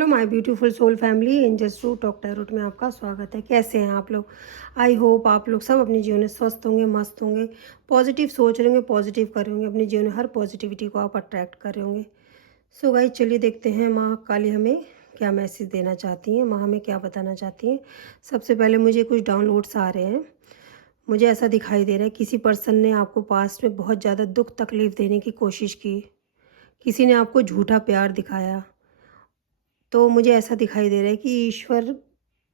Hello my beautiful soul family, angels to talk tarot में आपका स्वागत है। कैसे हैं आप लोग? आई होप आप लोग सब अपने जीवन में स्वस्थ होंगे, मस्त होंगे, पॉजिटिव सोच रहे होंगे, पॉजिटिव कर रहे होंगे, अपने जीवन में हर पॉजिटिविटी को आप अट्रैक्ट कर रहे होंगे। सो गाइस, चलिए देखते हैं माँ काली हमें क्या मैसेज देना चाहती हैं, माँ हमें क्या बताना चाहती हैं। सबसे पहले मुझे कुछ डाउनलोड्स आ रहे हैं। मुझे ऐसा दिखाई दे रहा है किसी पर्सन ने आपको पास्ट में बहुत ज़्यादा दुख तकलीफ़ देने की कोशिश की, किसी ने आपको झूठा प्यार दिखाया। तो मुझे ऐसा दिखाई दे रहा है कि ईश्वर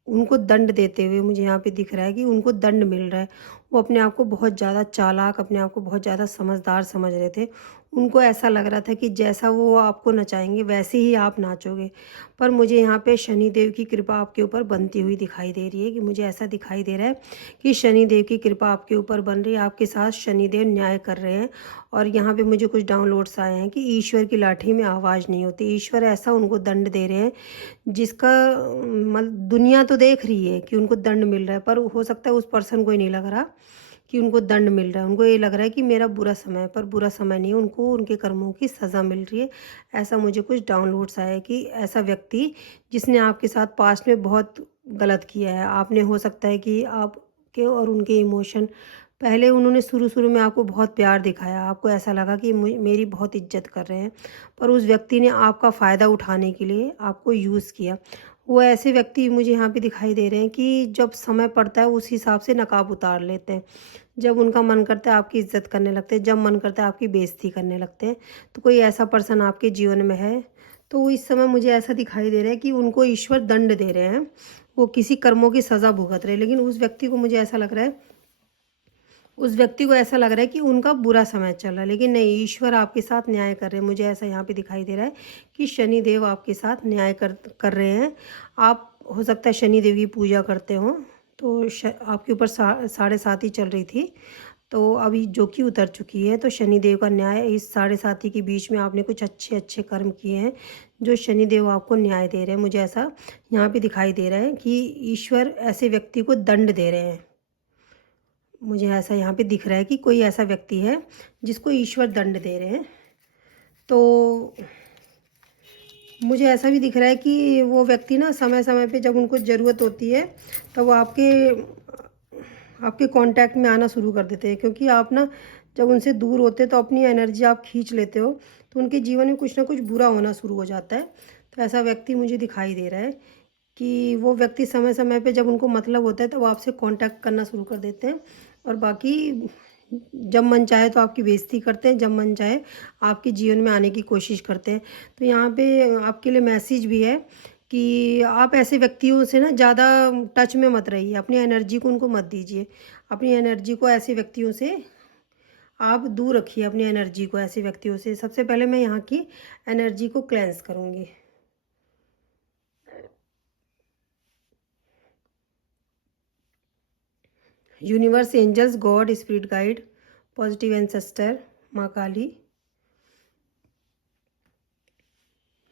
उनको दंड देते हुए मुझे यहाँ पे दिख रहा है कि उनको दंड मिल रहा है। वो अपने आप को बहुत ज़्यादा चालाक, अपने आप को बहुत ज़्यादा समझदार समझ रहे थे। उनको ऐसा लग रहा था कि जैसा वो आपको नचाएँगे वैसे ही आप नाचोगे। पर मुझे यहाँ पे शनिदेव की कृपा आपके ऊपर बनती हुई दिखाई दे रही है कि मुझे ऐसा दिखाई दे रहा है कि शनिदेव की कृपा आपके ऊपर बन रही है, आपके साथ शनिदेव न्याय कर रहे हैं। और यहाँ पे मुझे कुछ डाउनलोड्स आए हैं कि ईश्वर की लाठी में आवाज़ नहीं होती। ईश्वर ऐसा उनको दंड दे रहे हैं जिसका मतलब दुनिया तो देख रही है कि उनको दंड मिल रहा है, पर हो सकता है उस पर्सन को ही नहीं लग रहा कि उनको दंड मिल रहा है। उनको ये लग रहा है कि मेरा बुरा समय है, पर बुरा समय नहीं है, उनको उनके कर्मों की सज़ा मिल रही है। ऐसा मुझे कुछ डाउनलोड्स आया है कि ऐसा व्यक्ति जिसने आपके साथ पास्ट में बहुत गलत किया है, आपने हो सकता है कि आपके और उनके इमोशन, पहले उन्होंने शुरू में आपको बहुत प्यार दिखाया, आपको ऐसा लगा कि मेरी बहुत इज्जत कर रहे हैं, पर उस व्यक्ति ने आपका फ़ायदा उठाने के लिए आपको यूज़ किया। वो ऐसे व्यक्ति मुझे यहाँ पे दिखाई दे रहे हैं कि जब समय पड़ता है उस हिसाब से नकाब उतार लेते हैं। जब उनका मन करता है आपकी इज्जत करने लगते हैं, जब मन करता है आपकी बेइज्जती करने लगते हैं। तो कोई ऐसा पर्सन आपके जीवन में है, तो इस समय मुझे ऐसा दिखाई दे रहा है कि उनको ईश्वर दंड दे रहे हैं। वो किसी कर्मों की सज़ा भुगत रहे हैं, लेकिन उस व्यक्ति को मुझे ऐसा लग रहा है, उस व्यक्ति को ऐसा लग रहा है कि उनका बुरा समय चल रहा है, लेकिन नहीं, ईश्वर आपके साथ न्याय कर रहे हैं। मुझे ऐसा यहाँ पे दिखाई दे रहा है कि शनिदेव आपके साथ न्याय कर रहे हैं। आप हो सकता है शनिदेव की पूजा करते हो, तो आपके ऊपर 7.5 चल रही थी, तो अभी जो कि उतर चुकी है। तो शनिदेव का न्याय इस 7.5 के बीच में आपने कुछ अच्छे अच्छे कर्म किए हैं जो शनिदेव आपको न्याय दे रहे हैं। मुझे ऐसा यहाँ पे दिखाई दे रहा है कि ईश्वर ऐसे व्यक्ति को दंड दे रहे हैं। मुझे ऐसा यहाँ पे दिख रहा है कि कोई ऐसा व्यक्ति है जिसको ईश्वर दंड दे रहे हैं। तो मुझे ऐसा भी दिख रहा है कि वो व्यक्ति ना समय समय पे जब उनको ज़रूरत होती है तो वो आपके आपके कांटेक्ट में आना शुरू कर देते हैं, क्योंकि आप ना जब उनसे दूर होते हैं तो अपनी एनर्जी आप खींच लेते हो, तो उनके जीवन में कुछ ना कुछ बुरा होना शुरू हो जाता है। तो ऐसा व्यक्ति मुझे दिखाई दे रहा है कि वो व्यक्ति समय समय पे जब उनको मतलब होता है तो वो आपसे कांटेक्ट करना शुरू कर देते हैं, और बाकी जब मन चाहे तो आपकी बेइज्जती करते हैं, जब मन चाहे आपके जीवन में आने की कोशिश करते हैं। तो यहाँ पे आपके लिए मैसेज भी है कि आप ऐसे व्यक्तियों से ना ज़्यादा टच में मत रहिए, अपनी एनर्जी को उनको मत दीजिए। अपनी एनर्जी को ऐसे व्यक्तियों से आप दूर रखिए, अपनी एनर्जी को ऐसे व्यक्तियों से। सबसे पहले मैं यहाँ की एनर्जी को क्लेंस करूँगी। Universe, angels, god, spirit guide, positive ancestor, माँ काली,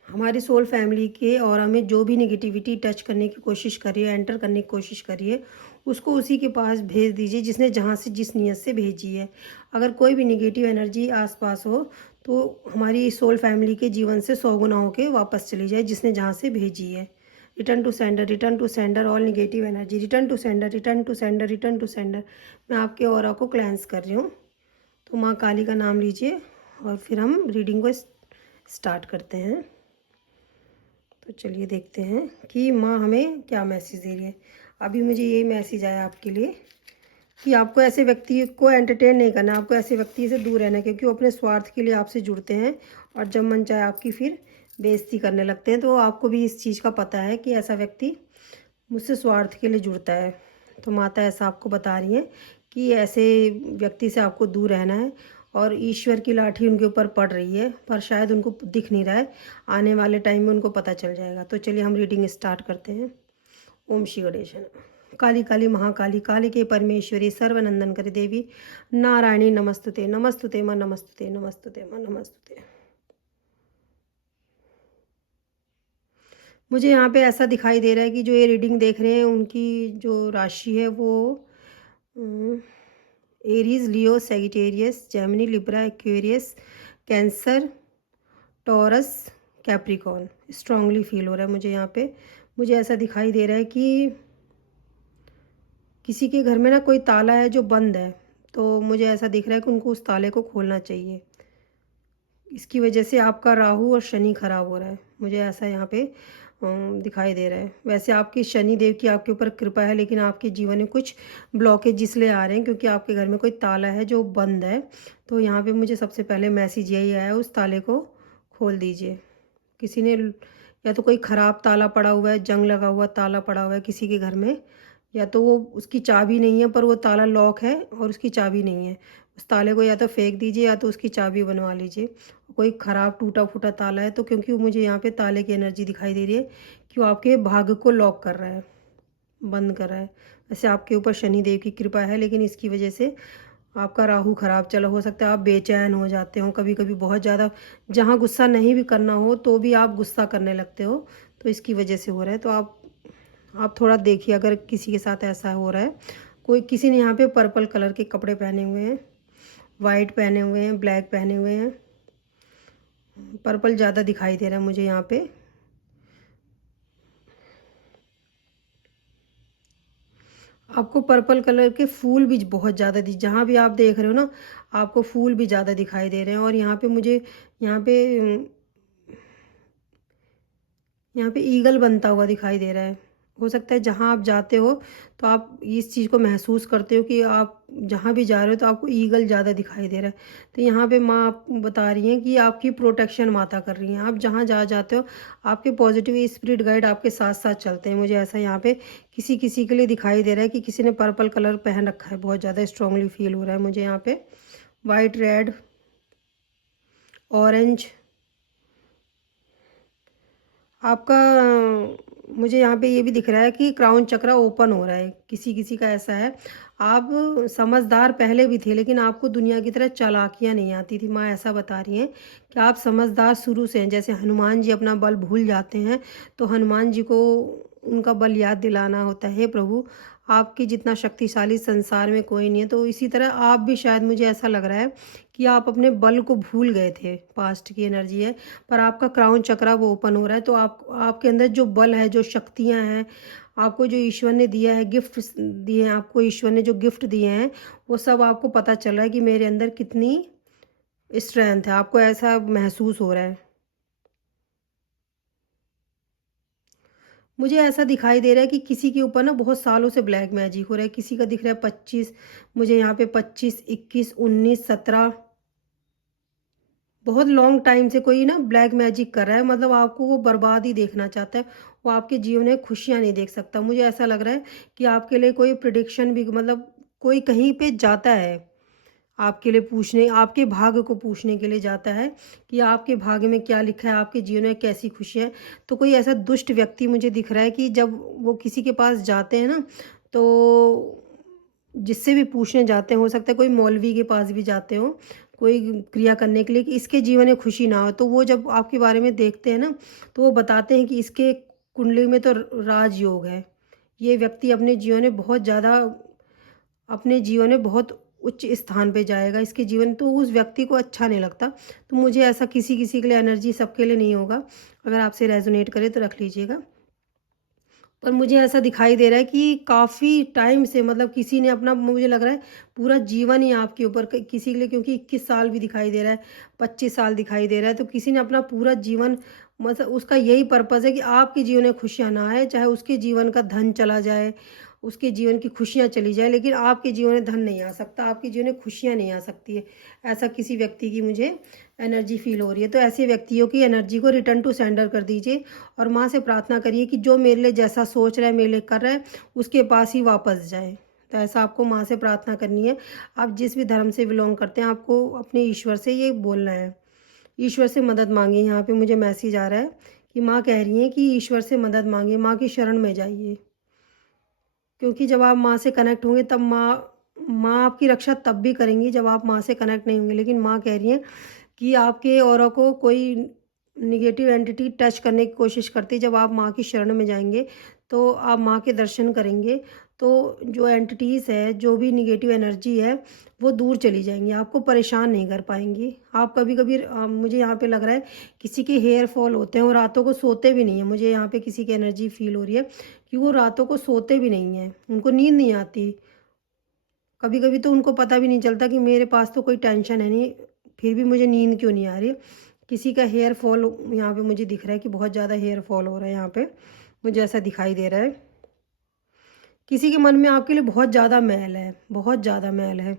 हमारी सोल फैमिली के और हमें जो भी नेगेटिविटी टच करने की कोशिश कर रही है, एंटर करने की कोशिश कर रही है, उसको उसी के पास भेज दीजिए जिसने जहाँ से जिस नीयत से भेजी है। अगर कोई भी नेगेटिव एनर्जी आसपास हो तो हमारी सोल फैमिली के जीवन से 100 गुना होकर वापस चली जाए जिसने जहाँ से भेजी है। Return to sender, return to sender, all negative energy, return to sender, return to sender, return to sender. मैं आपके ऑरा को क्लेंस कर रही हूँ। तो माँ काली का नाम लीजिए और फिर हम रीडिंग को स्टार्ट करते हैं। तो चलिए देखते हैं कि माँ हमें क्या मैसेज दे रही है। अभी मुझे ये मैसेज आया आपके लिए कि आपको ऐसे व्यक्ति को एंटरटेन नहीं करना, आपको ऐसे व्यक्ति से दूर रहना है, क्योंकि वो अपने स्वार्थ के लिए आपसे जुड़ते हैं और जब मन चाहे आपकी फिर बेइज्जती करने लगते हैं। तो आपको भी इस चीज़ का पता है कि ऐसा व्यक्ति मुझसे स्वार्थ के लिए जुड़ता है। तो माता ऐसा आपको बता रही है कि ऐसे व्यक्ति से आपको दूर रहना है, और ईश्वर की लाठी उनके ऊपर पड़ रही है, पर शायद उनको दिख नहीं रहा है। आने वाले टाइम में उनको पता चल जाएगा। तो चलिए हम रीडिंग स्टार्ट करते हैं। ओम श्री गणेश नमः। काली काली महाकाली, काली के परमेश्वरी, सर्वनंदन करी देवी, नारायणी नमस्तुते, नमस्तुते माँ, नमस्तुते, नमस्तुते माँ, नमस्तुते। मुझे यहाँ पे ऐसा दिखाई दे रहा है कि जो ये रीडिंग देख रहे हैं उनकी जो राशि है वो Aries, Leo, Sagittarius, Gemini, Libra, Aquarius, Cancer, Taurus, Capricorn strongly feel हो रहा है मुझे यहाँ पे। मुझे ऐसा दिखाई दे रहा है कि किसी के घर में ना कोई ताला है जो बंद है, तो मुझे ऐसा दिख रहा है कि उनको उस ताले को खोलना चाहिए। इसकी वजह से आपका राहु और शनि खराब हो रहा है, मुझे ऐसा यहाँ पे दिखाई दे रहा है। वैसे आपकी शनि देव की आपके ऊपर कृपा है, लेकिन आपके जीवन में कुछ ब्लॉकेज इसलिए आ रहे हैं क्योंकि आपके घर में कोई ताला है जो बंद है। तो यहाँ पे मुझे सबसे पहले मैसेज यही आया है, उस ताले को खोल दीजिए। किसी ने या तो कोई ख़राब ताला पड़ा हुआ है, जंग लगा हुआ ताला पड़ा हुआ है किसी के घर में, या तो वो उसकी चाबी नहीं है पर वो ताला लॉक है और उसकी चाबी नहीं है। उस ताले को या तो फेंक दीजिए या तो उसकी चाबी बनवा लीजिए। कोई ख़राब टूटा फूटा ताला है तो, क्योंकि मुझे यहाँ पे ताले की एनर्जी दिखाई दे रही है कि वो आपके भाग्य को लॉक कर रहा है, बंद कर रहा है। वैसे आपके ऊपर शनिदेव की कृपा है, लेकिन इसकी वजह से आपका राहु खराब चला, हो सकता है आप बेचैन हो जाते हो कभी कभी बहुत ज़्यादा, जहाँ गुस्सा नहीं भी करना हो तो भी आप गुस्सा करने लगते हो, तो इसकी वजह से हो रहा है। तो आप थोड़ा देखिए अगर किसी के साथ ऐसा हो रहा है। कोई किसी ने यहाँ पे पर्पल कलर के कपड़े पहने हुए हैं, वाइट पहने हुए हैं, ब्लैक पहने हुए हैं, पर्पल ज़्यादा दिखाई दे रहा है मुझे यहाँ पे। आपको पर्पल कलर के फूल भी बहुत ज़्यादा जहाँ भी आप देख रहे हो ना, आपको फूल भी ज़्यादा दिखाई दे रहे हैं। और यहाँ पे मुझे यहाँ पे यहाँ पे ईगल बनता हुआ दिखाई दे रहा है। हो सकता है जहाँ आप जाते हो तो आप इस चीज़ को महसूस करते हो कि आप जहाँ भी जा रहे हो तो आपको ईगल ज़्यादा दिखाई दे रहा है। तो यहाँ पे माँ आप बता रही हैं कि आपकी प्रोटेक्शन माता कर रही हैं। आप जहाँ जाते हो आपके पॉजिटिव स्पिरिट गाइड आपके साथ साथ चलते हैं। मुझे ऐसा यहाँ पे किसी किसी के लिए दिखाई दे रहा है कि किसी ने पर्पल कलर पहन रखा है, बहुत ज़्यादा स्ट्रांगली फील हो रहा है मुझे यहाँ पे। वाइट, रेड, ऑरेंज आपका, मुझे यहाँ पे ये भी दिख रहा है कि क्राउन चक्र ओपन हो रहा है। किसी किसी का ऐसा है। आप समझदार पहले भी थे, लेकिन आपको दुनिया की तरह चालाकियाँ नहीं आती थी। माँ ऐसा बता रही हैं कि आप समझदार शुरू से हैं। जैसे हनुमान जी अपना बल भूल जाते हैं तो हनुमान जी को उनका बल याद दिलाना होता है, हे प्रभु आपके जितना शक्तिशाली संसार में कोई नहीं है। तो इसी तरह आप भी शायद, मुझे ऐसा लग रहा है कि आप अपने बल को भूल गए थे, पास्ट की एनर्जी है। पर आपका क्राउन चक्रा वो ओपन हो रहा है। तो आपके अंदर जो बल है, जो शक्तियाँ हैं, आपको जो ईश्वर ने दिया है, गिफ्ट दिए हैं आपको, ईश्वर ने जो गिफ्ट दिए हैं वो सब आपको पता चल रहा है कि मेरे अंदर कितनी स्ट्रेंथ है। आपको ऐसा महसूस हो रहा है। मुझे ऐसा दिखाई दे रहा है कि किसी के ऊपर ना बहुत सालों से ब्लैक मैजिक हो रहा है। किसी का दिख रहा है 25, मुझे यहाँ पे 25, 21, 19, 17, बहुत लॉन्ग टाइम से कोई ना ब्लैक मैजिक कर रहा है। मतलब आपको वो बर्बाद ही देखना चाहता है, वो आपके जीवन में खुशियाँ नहीं देख सकता। मुझे ऐसा लग रहा है कि आपके लिए कोई प्रिडिक्शन भी, मतलब कोई कहीं पे जाता है आपके लिए पूछने, आपके भाग्य को पूछने के लिए जाता है कि आपके भाग्य में क्या लिखा है, आपके जीवन में कैसी खुशियाँ है। तो कोई ऐसा दुष्ट व्यक्ति मुझे दिख रहा है कि जब वो किसी के पास जाते हैं ना, तो जिससे भी पूछने जाते हैं, हो सकता है कोई मौलवी के पास भी जाते हो कोई क्रिया करने के लिए कि इसके जीवन में खुशी ना हो, तो वो जब आपके बारे में देखते हैं ना, तो वो बताते हैं कि इसके कुंडली में तो राजयोग है। ये व्यक्ति अपने जीवन में बहुत ज़्यादा, अपने जीवन में बहुत उच्च स्थान पे जाएगा। इसके जीवन तो उस व्यक्ति को अच्छा नहीं लगता। तो मुझे ऐसा किसी किसी के लिए एनर्जी, सबके लिए नहीं होगा। अगर आपसे रेजोनेट करे तो रख लीजिएगा। पर मुझे ऐसा दिखाई दे रहा है कि काफ़ी टाइम से, मतलब किसी ने अपना, मुझे लग रहा है पूरा जीवन ही आपके ऊपर, किसी के लिए, क्योंकि 21 साल भी दिखाई दे रहा है, 25 साल दिखाई दे रहा है। तो किसी ने अपना पूरा जीवन, मतलब उसका यही पर्पज़ है कि आपके जीवन में खुशियाँ ना आए, चाहे उसके जीवन का धन चला जाए, उसके जीवन की खुशियाँ चली जाए, लेकिन आपके जीवन में धन नहीं आ सकता, आपके जीवन में खुशियाँ नहीं आ सकती है। ऐसा किसी व्यक्ति की मुझे एनर्जी फील हो रही है। तो ऐसे व्यक्तियों की एनर्जी को रिटर्न टू सेंडर कर दीजिए और माँ से प्रार्थना करिए कि जो मेरे लिए जैसा सोच रहा है, मेरे लिए कर रहा है, उसके पास ही वापस जाए। तो ऐसा आपको माँ से प्रार्थना करनी है। आप जिस भी धर्म से बिलोंग करते हैं, आपको अपने ईश्वर से ये बोलना है, ईश्वर से मदद मांगिए। यहाँ पे मुझे मैसेज आ रहा है कि माँ कह रही हैं कि ईश्वर से मदद मांगिए, माँ की शरण में जाइए, क्योंकि जब आप माँ से कनेक्ट होंगे तब माँ आपकी रक्षा तब भी करेंगी जब आप माँ से कनेक्ट नहीं होंगे। लेकिन माँ कह रही हैं कि आपके ऑरा को कोई निगेटिव एंटिटी टच करने की कोशिश करती है। जब आप माँ की शरण में जाएंगे तो आप माँ के दर्शन करेंगे तो जो एंटिटीज़ है, जो भी नेगेटिव एनर्जी है, वो दूर चली जाएँगी, आपको परेशान नहीं कर पाएँगी। आप कभी-कभी मुझे यहाँ पे लग रहा है किसी के हेयर फॉल होते हैं और रातों को सोते भी नहीं हैं। मुझे यहाँ पे किसी की एनर्जी फ़ील हो रही है कि वो रातों को सोते भी नहीं हैं, उनको नींद नहीं आती। कभी-कभी तो उनको पता भी नहीं चलता कि मेरे पास तो कोई टेंशन है नहीं, फिर भी मुझे नींद क्यों नहीं आ रही है। किसी का हेयर फॉल यहाँ पे मुझे दिख रहा है कि बहुत ज़्यादा हेयर फॉल हो रहा है यहाँ पे, मुझे ऐसा दिखाई दे रहा है। किसी के मन में आपके लिए बहुत ज़्यादा मैल है, बहुत ज़्यादा मैल है।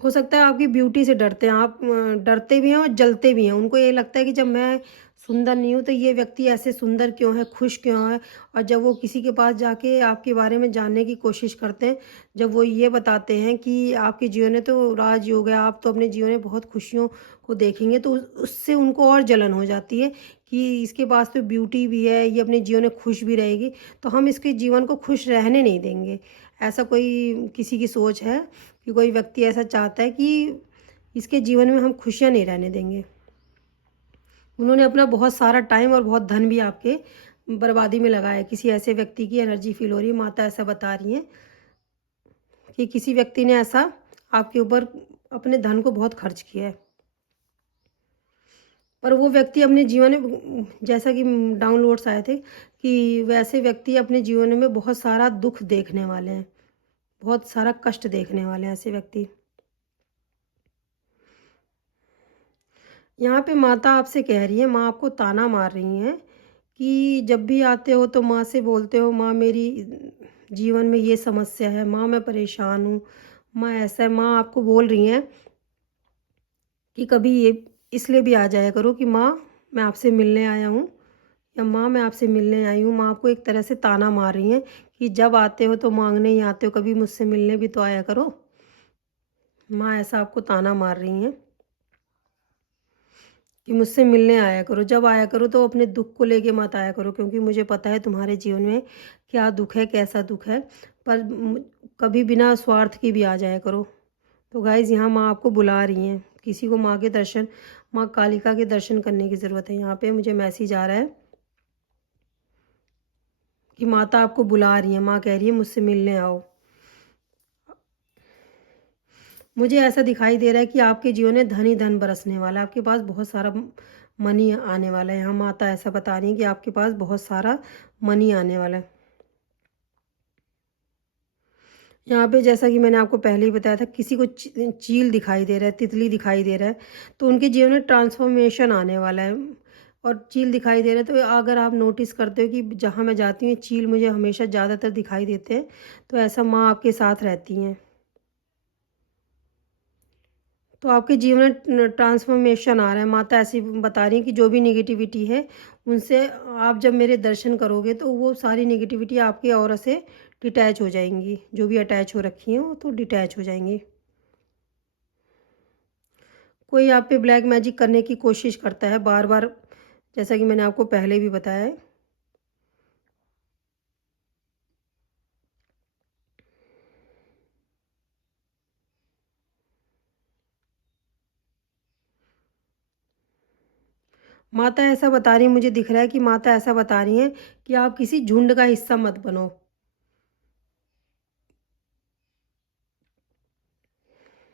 हो सकता है आपकी ब्यूटी से डरते हैं आप, डरते भी हैं और जलते भी हैं। उनको ये लगता है कि जब मैं सुंदर नहीं हूँ तो ये व्यक्ति ऐसे सुंदर क्यों है, खुश क्यों है। और जब वो किसी के पास जाके आपके बारे में जानने की कोशिश करते हैं, जब वो ये बताते हैं कि आपके जीवन में तो राजयोग है, आप तो अपने जीवन में बहुत खुशियों को देखेंगे, तो उससे उनको और जलन हो जाती है कि इसके पास तो ब्यूटी भी है, ये अपने जीवन में खुश भी रहेगी, तो हम इसके जीवन को खुश रहने नहीं देंगे। ऐसा कोई किसी की सोच है कि कोई व्यक्ति ऐसा चाहता है कि इसके जीवन में हम खुशियाँ नहीं रहने देंगे। उन्होंने अपना बहुत सारा टाइम और बहुत धन भी आपके बर्बादी में लगाया है। किसी ऐसे व्यक्ति की एनर्जी फ़ील हो रही है, माता ऐसा बता रही हैं कि किसी व्यक्ति ने ऐसा आपके ऊपर अपने धन को बहुत खर्च किया है। पर वो व्यक्ति अपने जीवन में, जैसा कि डाउनलोड्स आए थे कि वैसे व्यक्ति अपने जीवन में बहुत सारा दुःख देखने वाले हैं, बहुत सारा कष्ट देखने वाले हैं ऐसे व्यक्ति। यहाँ पे माता आपसे कह रही है, माँ आपको ताना मार रही हैं कि जब भी आते हो तो माँ से बोलते हो, माँ मेरी जीवन में ये समस्या है, माँ मैं परेशान हूँ, माँ ऐसा है। माँ आपको बोल रही हैं कि कभी ये इसलिए भी आ जाया करो कि माँ मैं आपसे मिलने आया हूँ, या माँ मैं आपसे मिलने आई हूँ। माँ आपको एक तरह से ताना मार रही हैं कि जब आते हो तो मांगने ही आते हो, कभी मुझसे मिलने भी तो आया करो। माँ ऐसा आपको ताना मार रही हैं कि मुझसे मिलने आया करो, जब आया करो तो अपने दुःख को लेके मत आया करो, क्योंकि मुझे पता है तुम्हारे जीवन में क्या दुःख है, कैसा दुःख है। पर कभी बिना स्वार्थ के भी आ जाया करो। तो गाइज़ यहाँ माँ आपको बुला रही हैं, किसी को माँ के दर्शन, माँ कालिका के दर्शन करने की ज़रूरत है। यहाँ पे मुझे मैसेज आ रहा है कि माता आपको बुला रही है, माँ कह रही है मुझसे मिलने आओ। मुझे ऐसा दिखाई दे रहा है कि आपके जीवन में धन ही धन बरसने वाला है, आपके पास बहुत सारा मनी आने वाला है। यहाँ माता ऐसा बता रही हैं कि आपके पास बहुत सारा मनी आने वाला है। यहाँ पे जैसा कि मैंने आपको पहले ही बताया था, किसी को चील दिखाई दे रहा है, तितली दिखाई दे रहा है, तो उनके जीवन में ट्रांसफॉर्मेशन आने वाला है। और चील दिखाई दे रहा है, तो अगर आप नोटिस करते हो कि जहाँ मैं जाती हूँ चील मुझे हमेशा ज़्यादातर दिखाई देते हैं, तो ऐसा माँ आपके साथ रहती हैं। तो आपके जीवन में ट्रांसफॉर्मेशन आ रहा है। माता ऐसी बता रही हैं कि जो भी नेगेटिविटी है, उनसे आप जब मेरे दर्शन करोगे तो वो सारी नेगेटिविटी आपकी ऑरा से डिटैच हो जाएंगी। जो भी अटैच हो रखी हैं वो तो डिटैच हो जाएंगी। कोई आप पे ब्लैक मैजिक करने की कोशिश करता है बार बार, जैसा कि मैंने आपको पहले भी बताया है। माता ऐसा बता रही हैं, मुझे दिख रहा है कि माता ऐसा बता रही हैं कि आप किसी झुंड का हिस्सा मत बनो।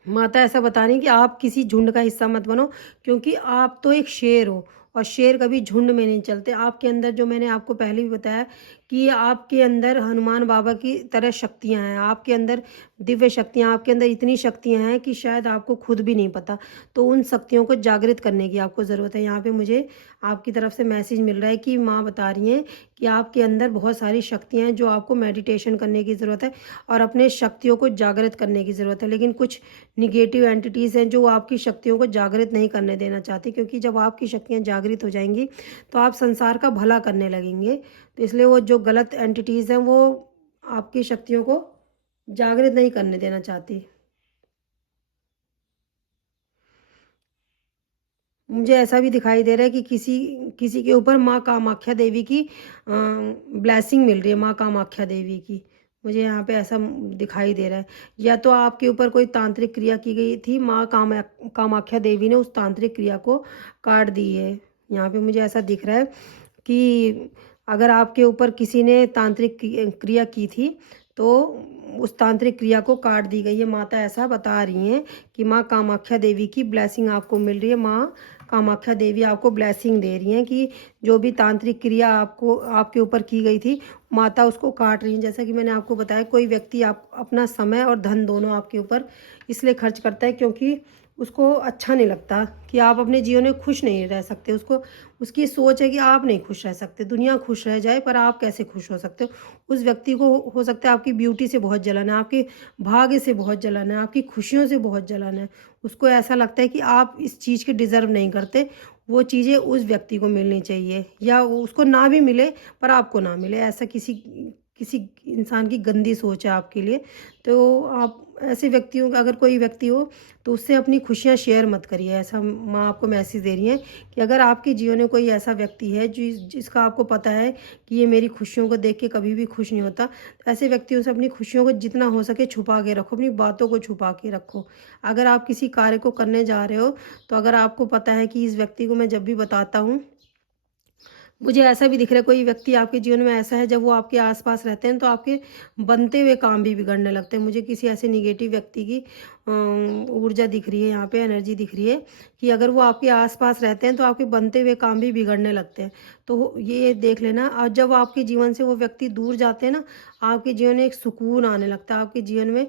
माता ऐसा बता रही हैं कि आप किसी झुंड का हिस्सा मत बनो, क्योंकि आप तो एक शेर हो और शेर कभी झुंड में नहीं चलते। आपके अंदर, जो मैंने आपको पहले भी बताया कि आपके अंदर हनुमान बाबा की तरह शक्तियां हैं, आपके अंदर दिव्य शक्तियां, आपके अंदर इतनी शक्तियां हैं कि शायद आपको खुद भी नहीं पता। तो उन शक्तियों को जागृत करने की आपको ज़रूरत है। यहाँ पे मुझे आपकी तरफ से मैसेज मिल रहा है कि माँ बता रही हैं कि आपके अंदर बहुत सारी शक्तियाँ हैं, जो आपको मेडिटेशन करने की ज़रूरत है और अपने शक्तियों को जागृत करने की ज़रूरत है। लेकिन कुछ निगेटिव एंटिटीज़ हैं जो आपकी शक्तियों को जागृत नहीं करने देना चाहती, क्योंकि जब आपकी शक्तियाँ जागृत हो जाएंगी तो आप संसार का भला करने लगेंगे। तो इसलिए वो जो गलत एंटिटीज़ हैं वो आपकी शक्तियों को जागृत नहीं करने देना चाहती। मुझे ऐसा भी दिखाई दे रहा है कि किसी किसी के ऊपर माँ कामाख्या देवी की ब्लेसिंग मिल रही है, माँ कामाख्या देवी की। मुझे यहाँ पे ऐसा दिखाई दे रहा है, या तो आपके ऊपर कोई तांत्रिक क्रिया की गई थी, माँ कामाख्या देवी ने उस तांत्रिक क्रिया को काट दी है। यहाँ पे मुझे ऐसा दिख रहा है कि अगर आपके ऊपर किसी ने तांत्रिक क्रिया की थी तो उस तांत्रिक क्रिया को काट दी गई है। माता ऐसा बता रही हैं कि माँ कामाख्या देवी की ब्लेसिंग आपको मिल रही है। माँ कामाख्या देवी आपको ब्लेसिंग दे रही हैं कि जो भी तांत्रिक क्रिया आपको आपके ऊपर की गई थी, माता उसको काट रही हैं। जैसा कि मैंने आपको बताया, कोई व्यक्ति आप अपना समय और धन दोनों आपके ऊपर इसलिए खर्च करता है क्योंकि उसको अच्छा नहीं लगता कि आप अपने जीवन में खुश नहीं रह सकते। उसको उसकी सोच है कि आप नहीं खुश रह सकते, दुनिया खुश रह जाए पर आप कैसे खुश हो सकते हो। उस व्यक्ति को हो सकता है आपकी ब्यूटी से बहुत जलन है, आपके भाग्य से बहुत जलन है, आपकी खुशियों से बहुत जलन है। उसको ऐसा लगता है कि आप इस चीज़ के डिज़र्व नहीं करते। वो चीज़ें उस व्यक्ति को मिलनी चाहिए या उसको ना भी मिले पर आपको ना मिले। ऐसा किसी किसी इंसान की गंदी सोच है आपके लिए। तो आप ऐसे व्यक्तियों का, अगर कोई व्यक्ति हो तो उससे अपनी खुशियाँ शेयर मत करिए। ऐसा माँ आपको मैसेज दे रही है कि अगर आपके जीवन में कोई ऐसा व्यक्ति है जिसका आपको पता है कि ये मेरी खुशियों को देख के कभी भी खुश नहीं होता, तो ऐसे व्यक्तियों से अपनी खुशियों को जितना हो सके छुपा के रखो, अपनी बातों को छुपा के रखो। अगर आप किसी कार्य को करने जा रहे हो तो अगर आपको पता है कि इस व्यक्ति को मैं जब भी बताता हूँ, मुझे ऐसा भी दिख रहा है कोई व्यक्ति आपके जीवन में ऐसा है, जब वो आपके आसपास रहते हैं तो आपके बनते हुए काम भी बिगड़ने लगते हैं। मुझे किसी ऐसे निगेटिव व्यक्ति की ऊर्जा दिख रही है, यहाँ पे एनर्जी दिख रही है कि अगर वो आपके आसपास रहते हैं तो आपके बनते हुए काम भी बिगड़ने लगते हैं। तो ये देख लेना। और जब आपके जीवन से वो व्यक्ति दूर जाते हैं ना, आपके जीवन में एक सुकून आने लगता है, आपके जीवन में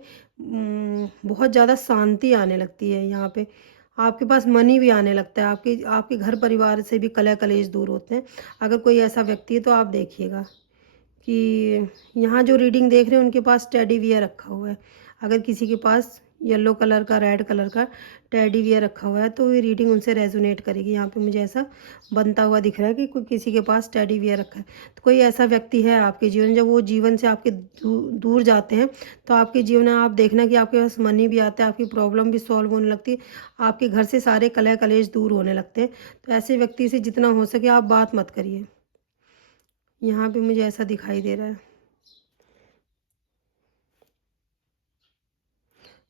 बहुत ज़्यादा शांति आने लगती है। यहाँ पे आपके पास मनी भी आने लगता है, आपके आपके घर परिवार से भी कलह कलेश दूर होते हैं। अगर कोई ऐसा व्यक्ति है तो आप देखिएगा कि यहाँ जो रीडिंग देख रहे हैं उनके पास टेडी बियर रखा हुआ है। अगर किसी के पास येलो कलर का, रेड कलर का टेडी बियर रखा हुआ है तो ये रीडिंग उनसे रेजोनेट करेगी। यहाँ पे मुझे ऐसा बनता हुआ दिख रहा है कि कोई किसी के पास टेडी बियर रखा है। तो कोई ऐसा व्यक्ति है आपके जीवन, जब वो जीवन से आपके दूर जाते हैं तो आपके जीवन में आप देखना कि आपके पास मनी भी आता है, आपकी प्रॉब्लम भी सॉल्व होने लगती है, आपके घर से सारे कलह कलेश दूर होने लगते हैं। तो ऐसे व्यक्ति से जितना हो सके आप बात मत करिए। यहाँ पे मुझे ऐसा दिखाई दे रहा है।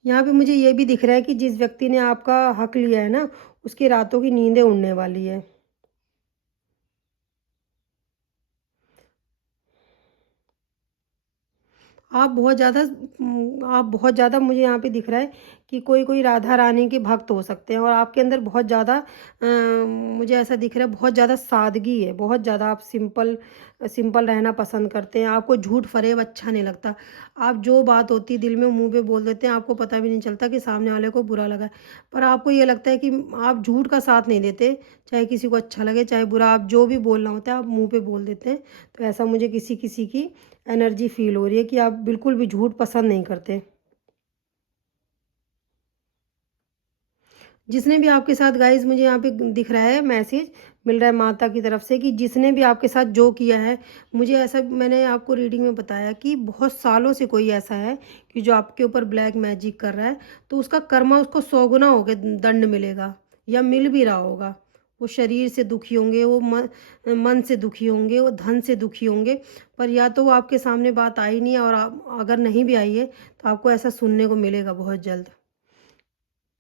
यहाँ पे मुझे ये भी दिख रहा है कि जिस व्यक्ति ने आपका हक लिया है ना, उसकी रातों की नींदें उड़ने वाली है। आप बहुत ज़्यादा मुझे यहाँ पे दिख रहा है कि कोई कोई राधा रानी के भक्त हो सकते हैं और आपके अंदर बहुत ज़्यादा मुझे ऐसा दिख रहा है, बहुत ज़्यादा सादगी है, बहुत ज़्यादा आप सिंपल सिंपल रहना पसंद करते हैं। आपको झूठ फरेब अच्छा नहीं लगता। आप जो बात होती है दिल में मुंह पे बोल देते हैं, आपको पता भी नहीं चलता कि सामने वाले को बुरा लगा है। पर आपको ये लगता है कि आप झूठ का साथ नहीं देते, चाहे किसी को अच्छा लगे चाहे बुरा, आप जो भी बोलना होता है आप मुँह पे बोल देते हैं। तो ऐसा मुझे किसी किसी की एनर्जी फील हो रही है कि आप बिल्कुल भी झूठ पसंद नहीं करते। जिसने भी आपके साथ गाइस, मुझे यहाँ पे दिख रहा है मैसेज मिल रहा है माता की तरफ से कि जिसने भी आपके साथ जो किया है, मुझे ऐसा, मैंने आपको रीडिंग में बताया कि बहुत सालों से कोई ऐसा है कि जो आपके ऊपर ब्लैक मैजिक कर रहा है, तो उसका कर्मा उसको 100 गुना हो गया दंड मिलेगा या मिल भी रहा होगा। वो शरीर से दुखी होंगे, वो मन से दुखी होंगे, वो धन से दुखी होंगे, पर या तो वो आपके सामने बात आई नहीं है, और अगर नहीं भी आई है तो आपको ऐसा सुनने को मिलेगा बहुत जल्द।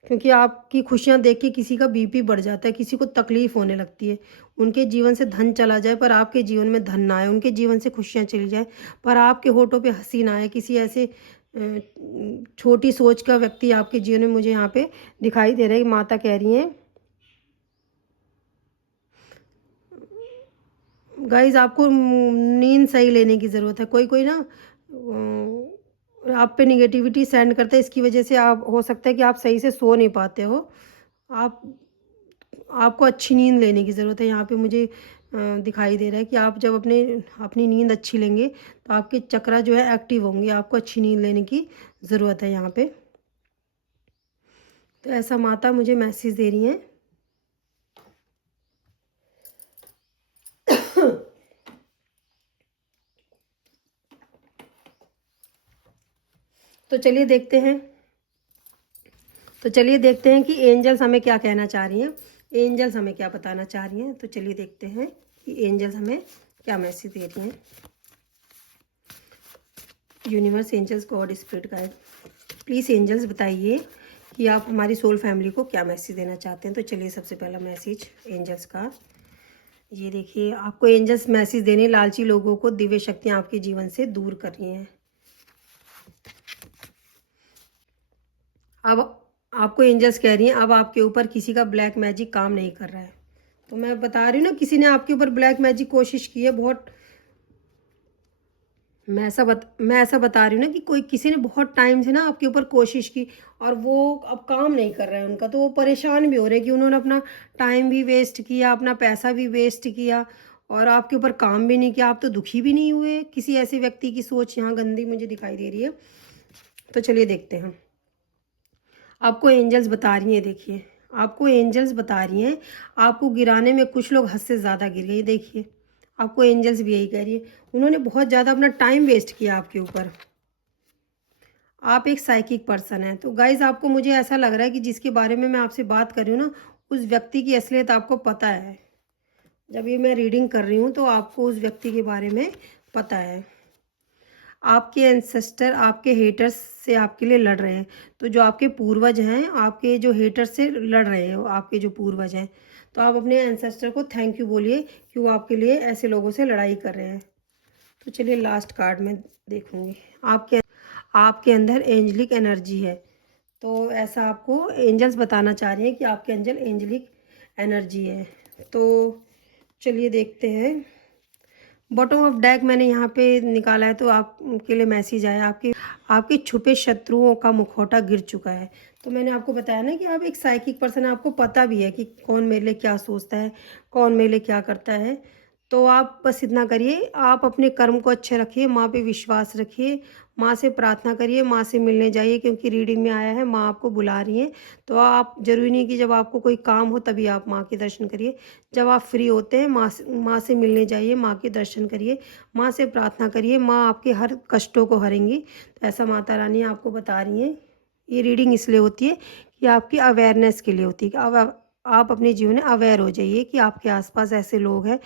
क्योंकि आपकी खुशियाँ देख के किसी का बीपी बढ़ जाता है, किसी को तकलीफ़ होने लगती है। उनके जीवन से धन चला जाए पर आपके जीवन में धन ना आए, उनके जीवन से खुशियाँ चली जाएँ पर आपके होठों पे हँसी ना आए। किसी ऐसे छोटी सोच का व्यक्ति आपके जीवन में मुझे यहाँ पे दिखाई दे रहा है। माता कह रही हैं गाइस, आपको नींद सही लेने की ज़रूरत है। कोई कोई ना आप पे निगेटिविटी सेंड करता है, इसकी वजह से आप, हो सकता है कि आप सही से सो नहीं पाते हो। आप आपको अच्छी नींद लेने की ज़रूरत है। यहाँ पे मुझे दिखाई दे रहा है कि आप जब अपनी नींद अच्छी लेंगे तो आपके चक्रा जो है एक्टिव होंगे। आपको अच्छी नींद लेने की ज़रूरत है यहाँ पे। तो ऐसा माता मुझे मैसेज दे रही हैं। तो चलिए देखते हैं, कि एंजल्स हमें क्या कहना चाह रही हैं, एंजल्स हमें क्या बताना चाह रही हैं। तो चलिए देखते हैं कि एंजल्स हमें क्या मैसेज दे रही हैं। Universe, angels, god, spirit guide, please angels बताइए कि आप हमारी सोल फैमिली को क्या मैसेज देना चाहते हैं। तो चलिए सबसे पहला मैसेज एंजल्स का, ये देखिए आपको एंजल्स मैसेज देने, लालची लोगों को दिव्य शक्तियाँ आपके जीवन से दूर कर रही हैं। अब आपको एंजल्स कह रही हैं अब आपके ऊपर किसी का ब्लैक मैजिक काम नहीं कर रहा है। तो मैं बता रही हूँ ना, किसी ने आपके ऊपर ब्लैक मैजिक कोशिश की है बहुत। मैं ऐसा बता रही हूँ ना कि कोई किसी ने बहुत टाइम से ना आपके ऊपर कोशिश की और वो अब काम नहीं कर रहा है उनका, तो वो परेशान भी हो रहे हैं कि उन्होंने अपना टाइम भी वेस्ट किया, अपना पैसा भी वेस्ट किया और आपके ऊपर काम भी नहीं किया, आप तो दुखी भी नहीं हुए। किसी ऐसे व्यक्ति की सोच यहाँ गंदी मुझे दिखाई दे रही है। तो चलिए देखते हैं आपको एंजल्स बता रही हैं। देखिए आपको एंजल्स बता रही हैं आपको गिराने में कुछ लोग हद से ज़्यादा गिर गए। देखिए आपको एंजल्स भी यही कह रही है, उन्होंने बहुत ज़्यादा अपना टाइम वेस्ट किया आपके ऊपर। आप एक साइकिक पर्सन हैं। तो गाइज आपको, मुझे ऐसा लग रहा है कि जिसके बारे में मैं आपसे बात कर रही हूँ ना, उस व्यक्ति की असलियत आपको पता है। जब ये मैं रीडिंग कर रही हूँ तो आपको उस व्यक्ति के बारे में पता है। आपके एंसेस्टर आपके हेटर्स से आपके लिए लड़ रहे हैं। तो जो आपके पूर्वज हैं, आपके जो हेटर्स से लड़ रहे हैं, वो आपके जो पूर्वज हैं, तो आप अपने एंसेस्टर को थैंक यू बोलिए कि वो आपके लिए ऐसे लोगों से लड़ाई कर रहे हैं। तो चलिए लास्ट कार्ड में देखूंगी। आपके अंदर एंजलिक एनर्जी है। तो ऐसा आपको एंजल्स बताना चाह रही हैं कि आपके अंदर एंजलिक एनर्जी है। तो चलिए देखते हैं। बॉटम ऑफ डेक मैंने यहाँ पे निकाला है, तो आपके लिए मैसेज आया, आपके छुपे शत्रुओं का मुखौटा गिर चुका है। तो मैंने आपको बताया ना कि आप एक साइकिक पर्सन है, आपको पता भी है कि कौन मेरे लिए क्या सोचता है, कौन मेरे लिए क्या करता है। तो आप बस इतना करिए, आप अपने कर्म को अच्छे रखिए, माँ पे विश्वास रखिए, माँ से प्रार्थना करिए, माँ से मिलने जाइए, क्योंकि रीडिंग में आया है माँ आपको बुला रही हैं। तो आप, ज़रूरी नहीं कि जब आपको कोई काम हो तभी आप माँ के दर्शन करिए। जब आप फ्री होते हैं माँ से मिलने जाइए, माँ के दर्शन करिए, माँ से प्रार्थना करिए, माँ आपके हर कष्टों को हरेंगी। तो ऐसा माता रानी आपको बता रही हैं। ये रीडिंग इसलिए होती है कि आपकी अवेयरनेस के लिए होती है कि अब आप अपने जीवन में अवेयर हो जाइए कि आपके आसपास ऐसे लोग हैं।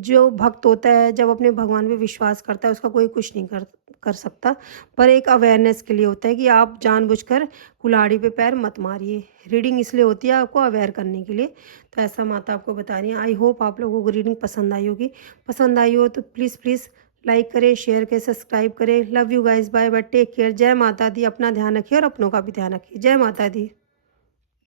जो भक्त होता है, जब अपने भगवान पे विश्वास करता है, उसका कोई कुछ नहीं कर कर सकता। पर एक अवेयरनेस के लिए होता है कि आप जानबूझकर कुल्हाड़ी पे पैर मत मारिए। रीडिंग इसलिए होती है आपको अवेयर करने के लिए। तो ऐसा माता आपको बता रही है। आई होप आप लोगों को रीडिंग पसंद आई होगी। पसंद आई हो तो प्लीज़ प्लीज़ लाइक करें, शेयर करें, सब्सक्राइब करें। Love you guys, bye bye, take care. जय माता दी। अपना ध्यान रखिए और अपनों का भी ध्यान रखिए। जय माता दी।